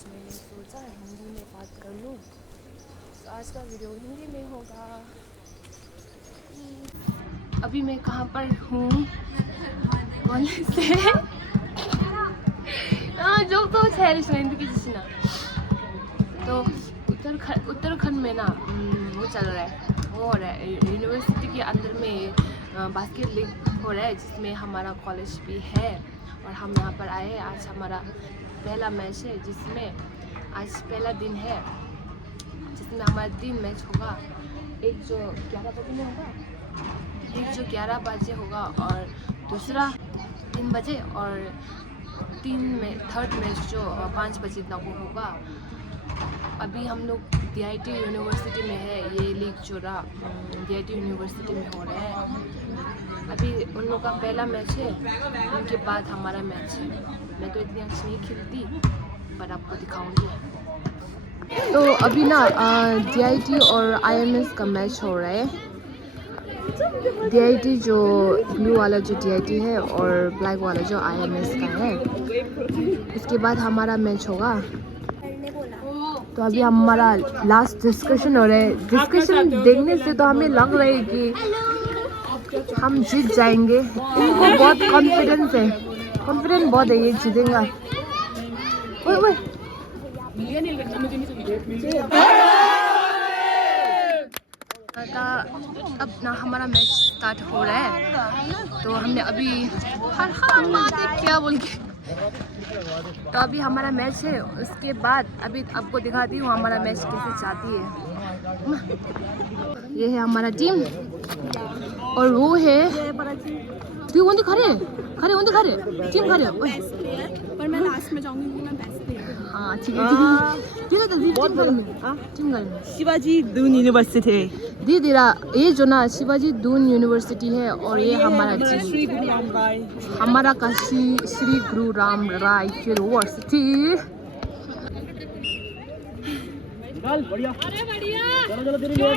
आज मैंने सोचा हिंदी में बात कर लूँ, तो आज का वीडियो हिंदी में होगा। अभी मैं कहाँ पर हूँ? कॉलेज से जो तो तो उत्तराखंड में ना वो चल रहा है, वो हो रहा है यूनिवर्सिटी के अंदर में बास्केट लीग हो रहा है, जिसमें हमारा कॉलेज भी है और हम यहाँ पर आए हैं। आज हमारा पहला मैच है, जिसमें आज पहला दिन है जिसमें हमारा 3 मैच होगा। एक जो 11 बजे में होगा, एक जो 11 बजे होगा और दूसरा 3 बजे, और थर्ड मैच जो 5 बजे तक होगा। अभी हम लोग DIT यूनिवर्सिटी में है, ये लीग जो रहा DIT यूनिवर्सिटी में हो रहा है। अभी उन लोग का पहला मैच है, उनके बाद हमारा मैच है। मैं तो इतनी अच्छी नहीं खेलती, पर आपको दिखाऊंगी। तो अभी ना DIT और IMS का मैच हो रहा है। DIT जो ब्लू वाला जो DIT है और ब्लैक वाला जो IMS का है, इसके बाद हमारा मैच होगा। तो अभी हमारा लास्ट डिस्कशन हो रहा है। डिस्कशन देखने से तो हमें लग रहा है कि हम जीत जाएंगे। इनको बहुत कॉन्फिडेंस है, कॉन्फिडेंस बहुत है ये जीतेगा। अब ना हमारा मैच स्टार्ट हो रहा है, तो हमने अभी क्या बोल के तो अभी हमारा मैच है। उसके बाद अभी आपको दिखाती हूँ हमारा मैच कैसे जाती है। ये है हमारा टीम और वो है खड़े टीम खड़े। पर मैं लास्ट में जाऊंगी, मैं बेस्ट प्लेयर। हाँ ठीक है टीम शिवाजी दून यूनिवर्सिटी दीदीरा, ये जो ना शिवाजी दून यूनिवर्सिटी है और ये हमारा श्री गुरु राम राय, हमारा काशी श्री गुरु राम राय यूनिवर्सिटी। बढ़िया अरे बढ़िया चलो तेरी क्यों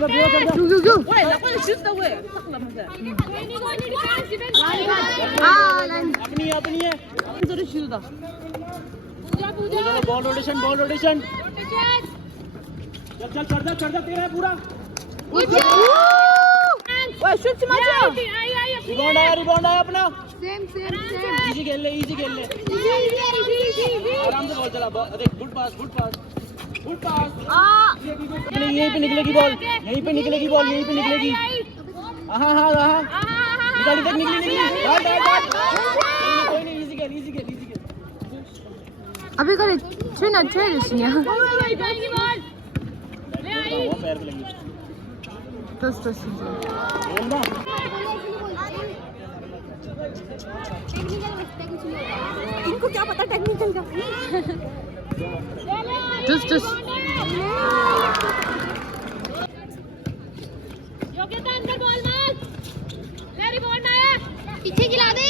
ओए लगन शिफ्ट हुए अपनी है जरूर शुरू था। पूजा बॉल रोटेशन चल चढ़ जा तेरा है पूरा। ओए शूट मत रिबाउंड आया अपना। सेम इजी खेल ले आराम से बॉल चला। देख गुड पास यहीं पे निकलेगी बॉल हाँ निकाली तक निकली कोई नहीं इजी खेल अभी करे ट्रेनर पैर पे लगी इनको क्या पता टेक्निकल का। योग्यता अंदर बॉल मार ले रिबाउंड आया पीछे गिरा दे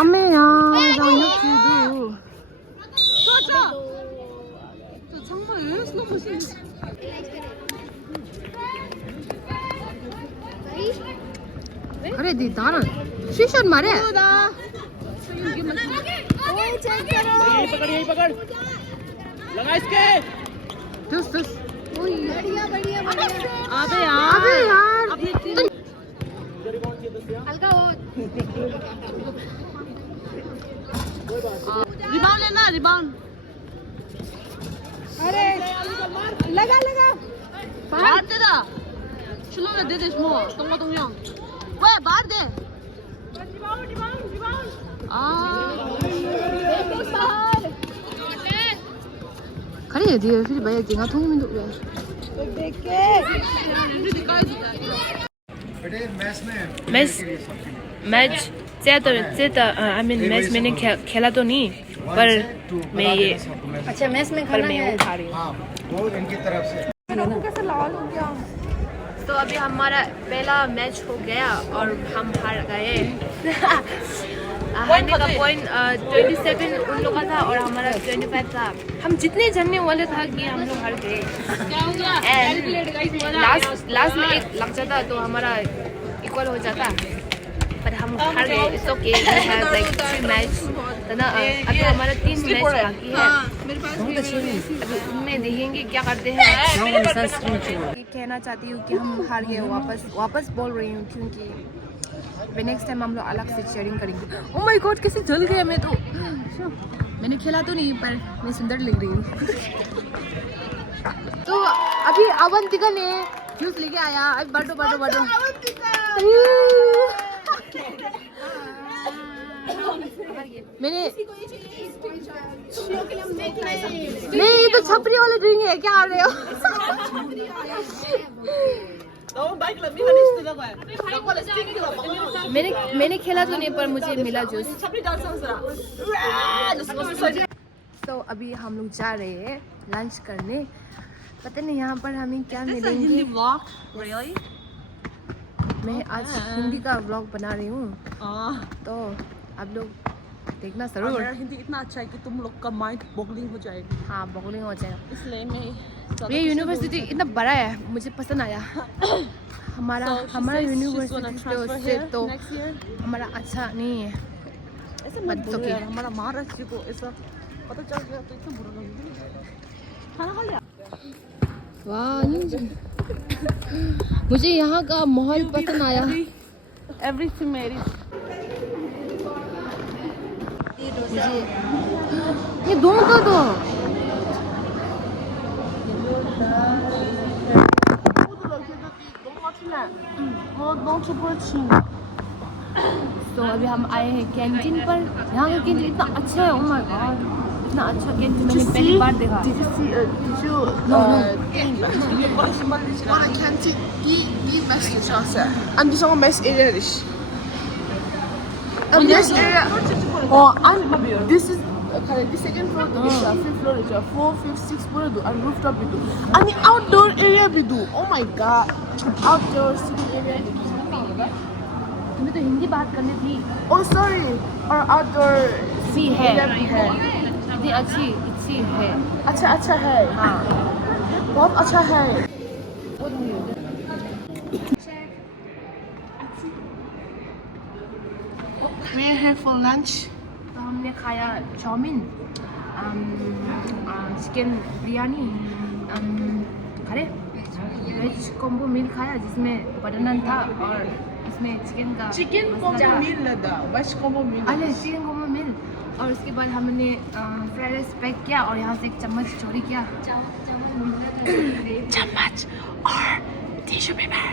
अम्मे यार 정말 슬로 모션 그래 니 나는 슛샷 말해. यही पकड़ लगा इसके बढ़िया अबे यार अपनी हल्का बहुत रिबाउंड लेना रिबाउंड अरे लगा बाहर दे दा शुरू दे स्मो 동영 왜 बाहर दे खड़ी है दिए फिर भैया जिंगा थोंग में दुख देख के मैच आई मीन मैच मैंने खेला तो नहीं, पर मैं ये अच्छा मैच में पर खाना मैं है। वो खा रही हूँ। वो इनकी तरफ से कैसे लाल हो गया। तो अभी हमारा पहला मैच हो गया और हम हार गए। हारने का पॉइंट 27 उन लोगों का था और हमारा 25 था। हम जितने जानने वाले था कि हम लोग हार गए। एंड लास्ट में एक लग जाता तो हमारा इक्वल हो जाता। पर हम हार गए. It's okay. We have like 3 match. तो ना अभी हमारा 3 मैच बाकी है. बहुत अच्छी है. अभी उनमें देखेंगे क्या करते हैं. ये कहना चाहती हूँ कि हम हार गए. वापस बोल रही हूँ क्योंकि नेक्स्ट टाइम हम लोग अलग से चेयरिंग करेंगे. ओह माय गॉड कैसे जल गया मैं तो. मैंने खेला तो नहीं पर मैं सुंदर लग रही हूँ. तो अभी अवंतिका ने जूस लेके आया. अब बाटो. मैंने नहीं ये तो छपरी वाले ड्रिंक है. क्या आ रहे हो. मैंने खेला तो नहीं पर मुझे मिला जूस. तो अभी हम लोग जा रहे हैं लंच करने. पता नहीं यहाँ पर हमें क्या मिलेंगे. मैं आज हिंदी का व्लॉग बना रही हूँ तो आप लोग देखना जरूर. हिंदी इतना अच्छा है कि तुम लोग का माइंड बॉगलिंग हो जाएगा. हाँ बॉगलिंग हो जाएगा. इसलिए मैं ये यूनिवर्सिटी इतना बड़ा है मुझे पसंद आया. हमारा यूनिवर्सिटी तो हमारा अच्छा नहीं है. ऐसे मत बोलो यार. हमारा महाराष्ट्र को ऐसा पता चल गया तो इतना बुरा लगेगा. खाना खा लिया. वाह मुझे यहाँ का माहौल पसंद आया. एवरीथिंग मेरी. मुझे ये दो का दो. तो अभी हम आए हैं कैंटीन पर. यहाँ का कैंटीन इतना अच्छा है. ओह माय गॉड इतना अच्छा कैंटीन मैंने पहली बार देखा. Did you canteen die messenchance. En die zongen mes Irish. En this area. Oh, and this is okay. The second floor to this, fifth floor is 4, 5, 6 floor do and rooftop we do. And the outdoor area we do. Oh my god, outdoor sitting area. तुम्हें तो हिंदी बात करनी थी. Oh sorry, or outdoor सी है. area भी है. इतनी अच्छी है. अच्छा है. हाँ बहुत अच्छा है. We are here for lunch. तो हमने खाया चाउमीन, चिकन बिरयानी, खरे वेज कॉम्बो मील खाया जिसमें बटर नान था और इसमें चिकन का Chicken combo meal लगा. Veg combo meal. अरे चिकन कॉम्बो मील. और उसके बाद हमने फ्राइड राइस पैक किया और यहाँ से एक चम्मच चोरी किया. चम्मच और टिश्यू पेपर.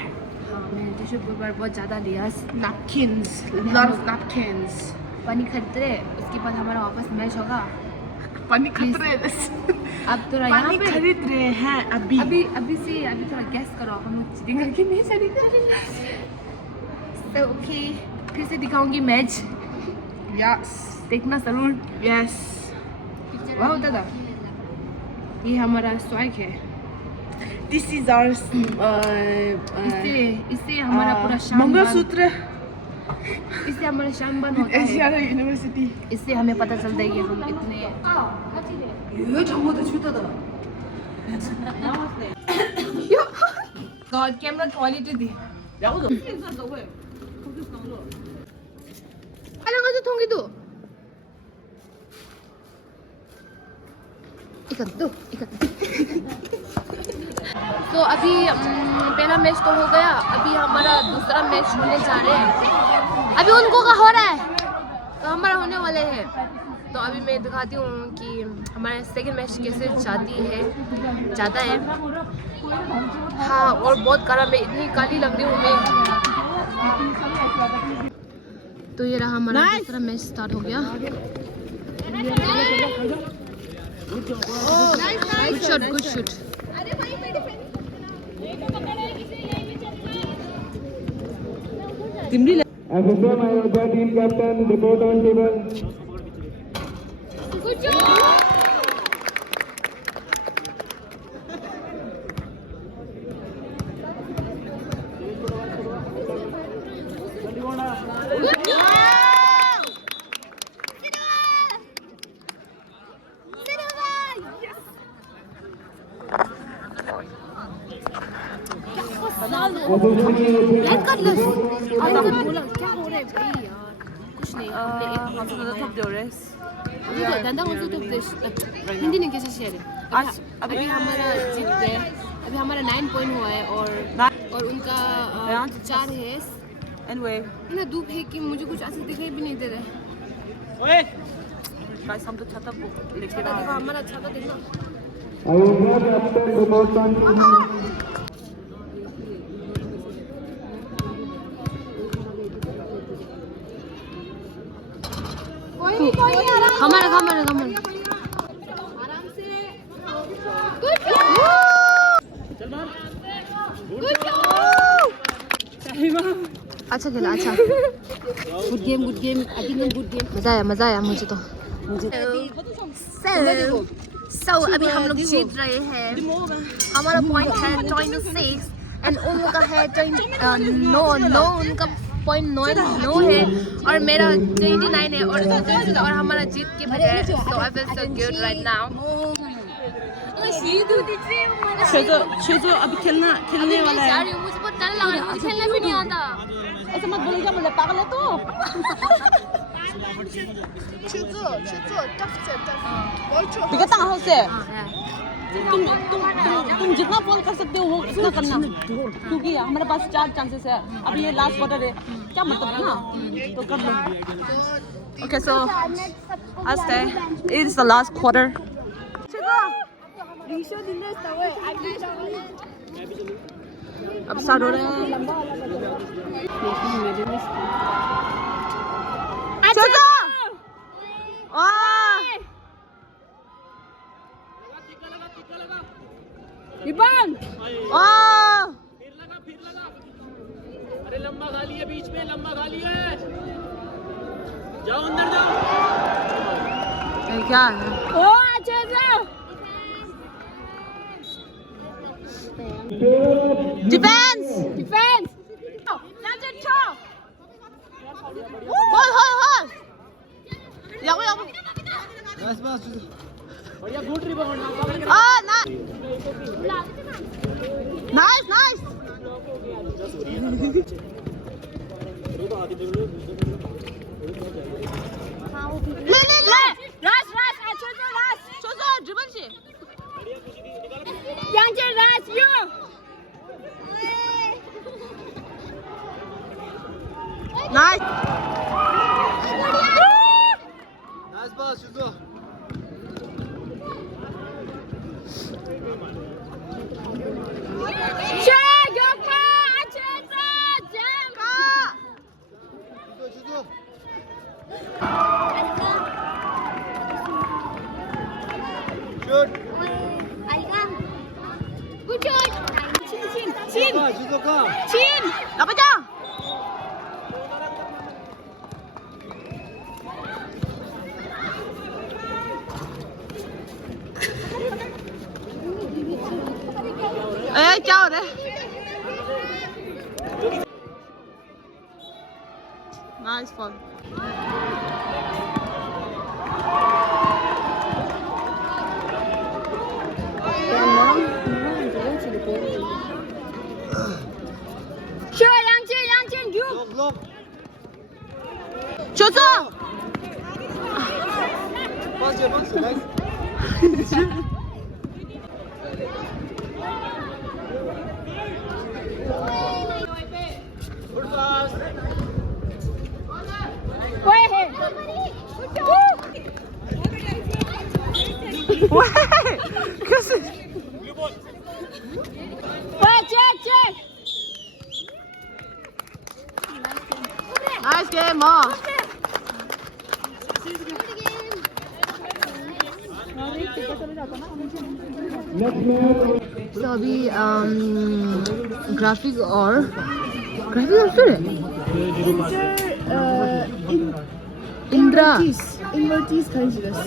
हाँ मैंने टिश्यू पेपर बहुत ज़्यादा लिया. Napkins. Lot of napkins. पानी खरीदते रहे. उसके बाद हमारा वापस मैच होगा. पानी खरीद रहे. अब थोड़ा यहाँ पानी पे खरीद रहे हैं अभी. अभी थोड़ा गैस करो. हम लोग चीटिंग करके नहीं खरीदते. तो ओके फिर से दिखाऊंगी मैच. Yes. देखना जरूर. Yes. वाह दादा ये हमारा स्वैग है. This is our इससे हमारा पूरा शाम मंगलसूत्र. इससे हमारा शाम बन होता है. Asia university. इससे हमें पता चलता है कि हम इतने God camera quality the. Alam nga itong ito. Ikat to. तो अभी पहला मैच तो हो गया. अभी हमारा दूसरा मैच होने जा रहे हैं. अभी उनको का हो रहा है तो हमारा होने वाले हैं. तो अभी मैं दिखाती हूँ कि हमारा सेकंड मैच कैसे जाता है. हाँ और बहुत काला. मैं इतनी काली लग रही हूँ मैं. तो ये रहा हमारा दूसरा मैच स्टार्ट हो गया. Good shot. FSM Ayodhya team captain report on table. Good job. Light cut लस. बोला क्या हो रहा है. गई यार कुछ नहीं हमने एक top the rest. धंधा हम तो हिंदी नहीं कैसे शेयर है अभी हमारा जीत गए अभी हमारा 9 पॉइंट हुआ है और उनका 4 है Anyway, इतना धूप है कि मुझे कुछ ऐसे दिखाई भी नहीं दे रहा है guys, हम तो छाता लेके छाता देखो हमारा छाता देखना Ayodhya captain devotion. हमारा अच्छा खेला अच्छा good game I think good game मजा आया मुझे तो So अभी हम लोग जीत रहे हैं हमारा पॉइंट है 26 एंड उन लोग का है 9 उनका पॉइंट 9 है और मेरा 29 है और हमारा जीत के बजाय so I feel so good right now शेजो अभी खेलने वाला है मुझे बहुत डर लग रहा है मुझे खेलना भी नहीं आता ऐसे मत बोलिएगा मुझे पागल है तो बिगता कहाँ से तुम जितना फॉल कर सकते हो वो उतना करना क्योंकि हमारे पास 4 चांसेस है अभी ये लास्ट क्वार्टर है क्या मतलब है ना तो कर लो Okay, so I'll stay. It is the last quarter. अब स्टार्ट हो रहे हैं अच्छा इबान अरे लंबा खाली है बीच में लंबा खाली है जाओ अंदर जाओ क्या है ओ अच्छा डिफेंस Number 2 hold याओ बढ़िया गुड रिबाउंड नाइस ले Rush छोजो ड्रिबल से Yangchen rush you nice nice pass शुजो Check your car jam शुजो शूट Good shot Chin शुजो का Chin 나쁘자 ए क्या हो रहा है nice fall Sure Yangchen you block छोजो pass nice good pass Way ahead कैसे check nice game Next match. तो अभी ग्राफिक और फिर इंद्रा Invertees Kanjiras.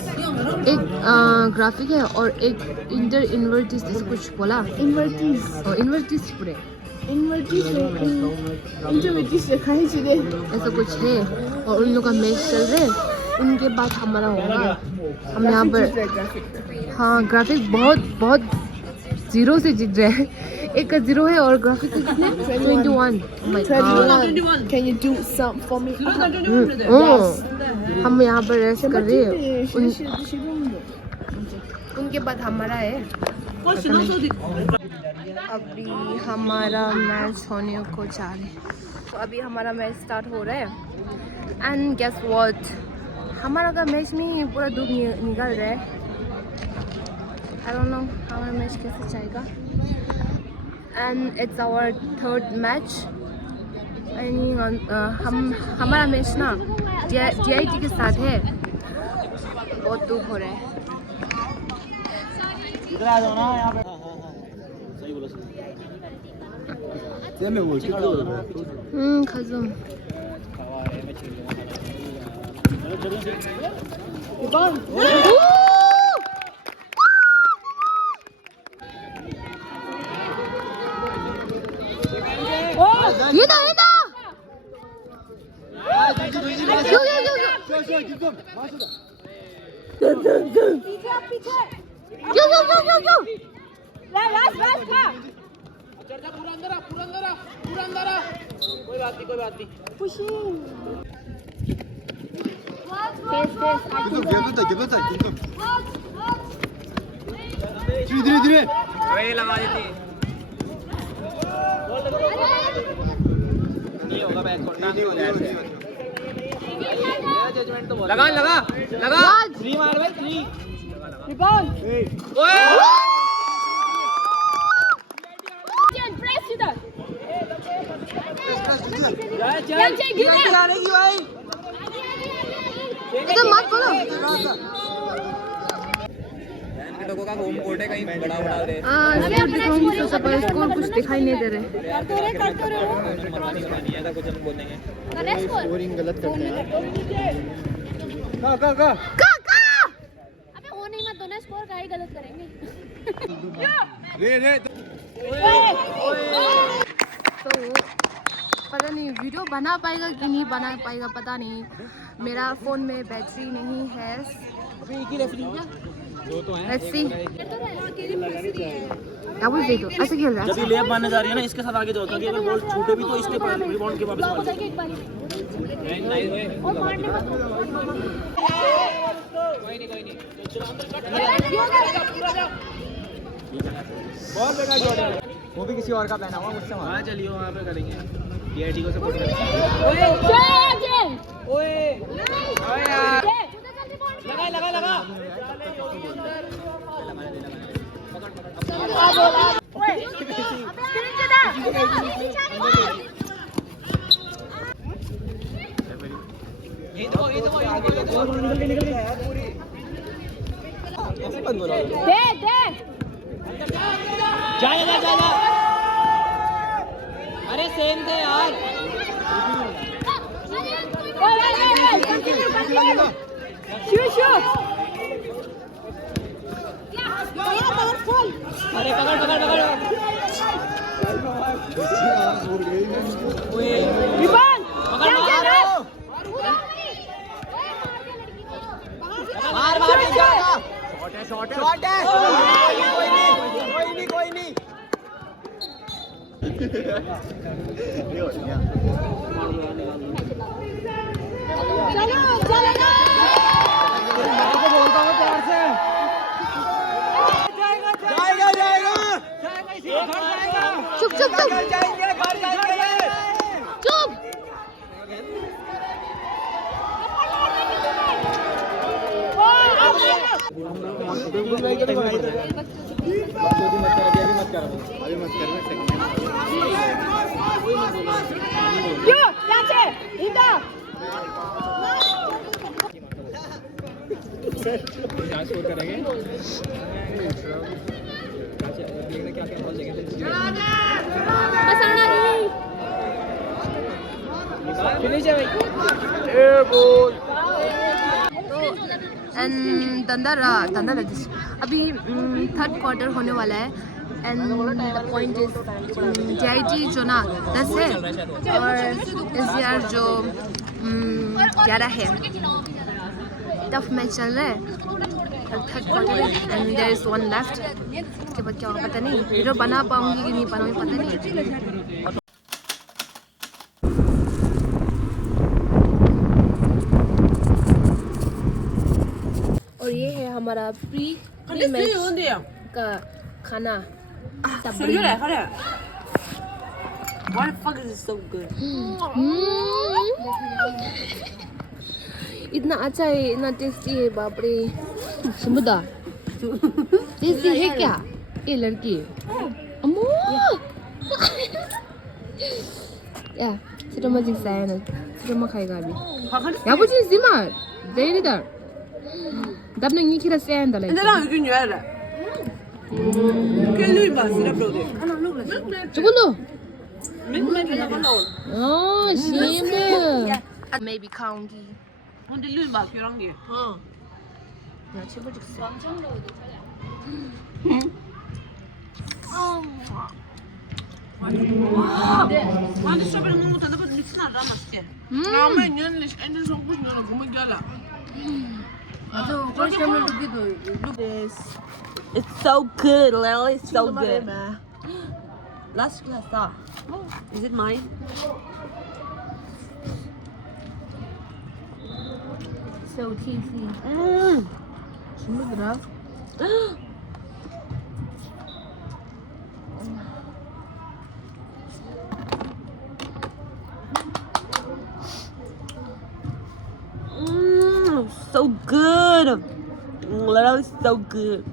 एक ग्राफिक है और एक इंटर इन्वर्टिस जैसे कुछ बोला Invertees. और इन्वर्टिस पूरे Invertees Intervertees Kanjiras. ऐसा कुछ है और उन लोग का मैच चल रहे उनके बाद हमारा होगा हम यहाँ पर हाँ ग्राफिक बहुत 0 से जीत रहे हैं। एक का 0 है और ग्राफिक का कितने 21। Oh my God. Can you do some for me? हम यहाँ पर रेस्ट कर रहे हैं। उनके बाद हमारा है। अभी हमारा मैच होने को जा रहे है। तो अभी हमारा मैच स्टार्ट हो रहा है। एंड गेस व्हाट, हमारा का मैच में पूरा धूप निकल रहा है। आई डोंट नो हमारा मैच कैसे जाएगा। And it's our 3rd match. हमारा मैच ना DIT के साथ है। बहुत धूप हो रहा है। इधर आ जाओ ना यहाँ पे। सही बोला खजूम कोई बात नहीं। धीरे लगा देती नहीं होगा बैक नहीं होगा ऐसे। जजमेंट तो लगा 3 मार भाई 3 रिबॉन ओए इधर मत बोलो। का होम कोर्ट है कहीं बड़ा उड़ा दे। स्कोर कुछ दिखाई नहीं दे रहे। कुछ हम बोलेंगे स्कोरिंग गलत कर रहे हैं। अबे वो नहीं मत दो ना, स्कोर का ही गलत करेंगे। तो पता नहीं वीडियो बना पाएगा कि नहीं बना पाएगा, पता नहीं। मेरा फ़ोन में बैटरी नहीं है। Let's see. क्या बोल रही हो? ऐसे खेल रहा है। जब ये लेप मारने जा रही है ना, इसके साथ आगे जाओ ताकि अगर बॉल छूटे भी तो इसके पास रिबाउंड के वापस मार दे। और मारने मत दो। कोई नहीं वो भी किसी और का पहना हुआ मुझसे वहाँ चलिए वहाँ पे करेंगे DIT को सपोर्ट करेंगे। ओए यार लगा ये तो आगे निकल गया यार पूरी कैसे बंद बोला दे जा अरे सेम थे यार अरे पकड़ मार शॉट है कोई नहीं चुप एंड धंधा अभी 3rd क्वार्टर होने वाला है। And the point is DIT जो ना 10 है और SDR जो 11 है। टफ मैच चल रहा है। Third continent and there is one left. के बाद क्या होगा पता नहीं, वीडियो बना पाऊंगी कि नहीं पाऊंगी पता नहीं। और ये है हमारा प्री मैच का खाना। सबरी What the fuck is this so good? इतना अच्छा है, इतना टेस्टी है, बाप रे। समुदा टेस्टी है क्या ये लड़की? अम्मो या sudah magic saya na sudah makai gabi ya bu jin zima dai da dab nang yi kira saya da lai Ina lang yun yun ala. Kaya luwi ba sila bro de? segundo Min kaya ka laon. oh shime maybe county Hindi luwi ba kaya lang yun? ya chibu jik sa Ano siya ba naman mutan? Dapat mix na ramas kaya. Namin yan, lish. Endin sa kupos nyo na gumagala. This. It's so good, Lily. It's so good. Last class, Is it mine? so tasty Sumudra. So good. Literally so good.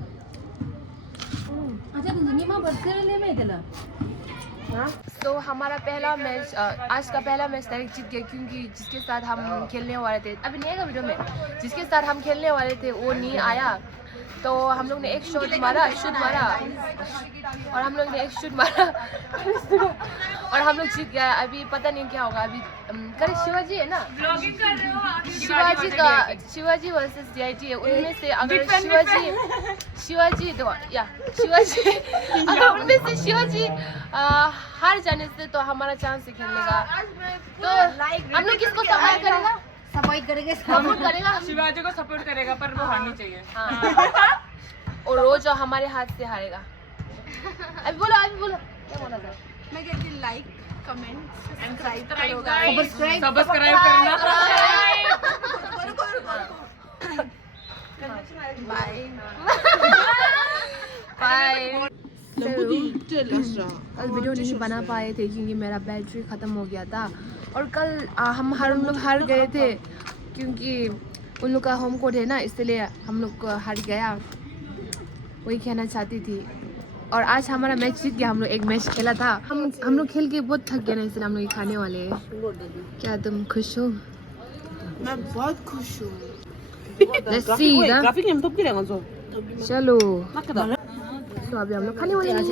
तो हमारा पहला match आज का पहला match direct जीत गया क्योंकि जिसके साथ हम खेलने वाले थे अभी नहीं आएगा वीडियो में, जिसके साथ हम खेलने वाले थे वो नहीं आया। तो हम लोग ने एक शूट मारा और हम लोग ने एक शूट मारा और हम लोग जीत गया। अभी पता नहीं क्या होगा। अभी करे शिवाजी है ना, शिवाजी वर्सेस DIT है। उनमें से अगर शिवाजी अगर उनमें से शिवाजी हार जाने से तो हमारा चांस है खेलने का। तो हम लोग किसको सपोर्ट करेगा? सपोर्ट करेगा शिवाजी को सपोर्ट करेगा पर वो हारनी चाहिए। हाँ। और वो जो हमारे हाथ से हारेगा। अभी बोलो क्या बोला था? मैं कहती लाइक कमेंट एंड सब्सक्राइब करना। बाय। कल वीडियो नहीं बना पाए थे क्योंकि मेरा बैटरी ख़त्म हो गया था और कल हम लोग हार गए थे क्योंकि उन लोग का होम कोर्ट है ना, इसलिए हम लोग को हार गया। वही कहना चाहती थी। और आज हमारा मैच जीत गया। हम लोग एक मैच खेला था। हम लोग खेल के बहुत थक गए ना, इसलिए हम लोग ये खाने वाले हैं। क्या तुम खुश हो? मैं बहुत खुश हूँ। Let's see ना। Graphic yung top kira nganso. चलो Nakita. तो अभी हम लोग खाने वाले हैं।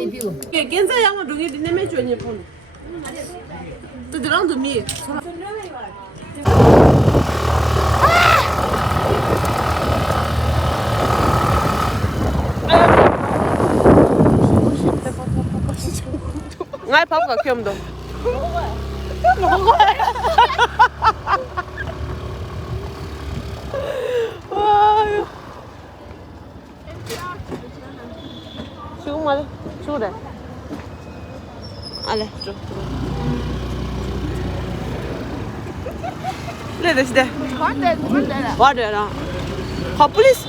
Okay, kenza yang dungi dinne me chwenye phone. To dirang dumi. Ngai pop ka kyom dong. Xuống mà xuống đây. Ale, 줘. Nerede işte? Var da. Var ya. Ha please.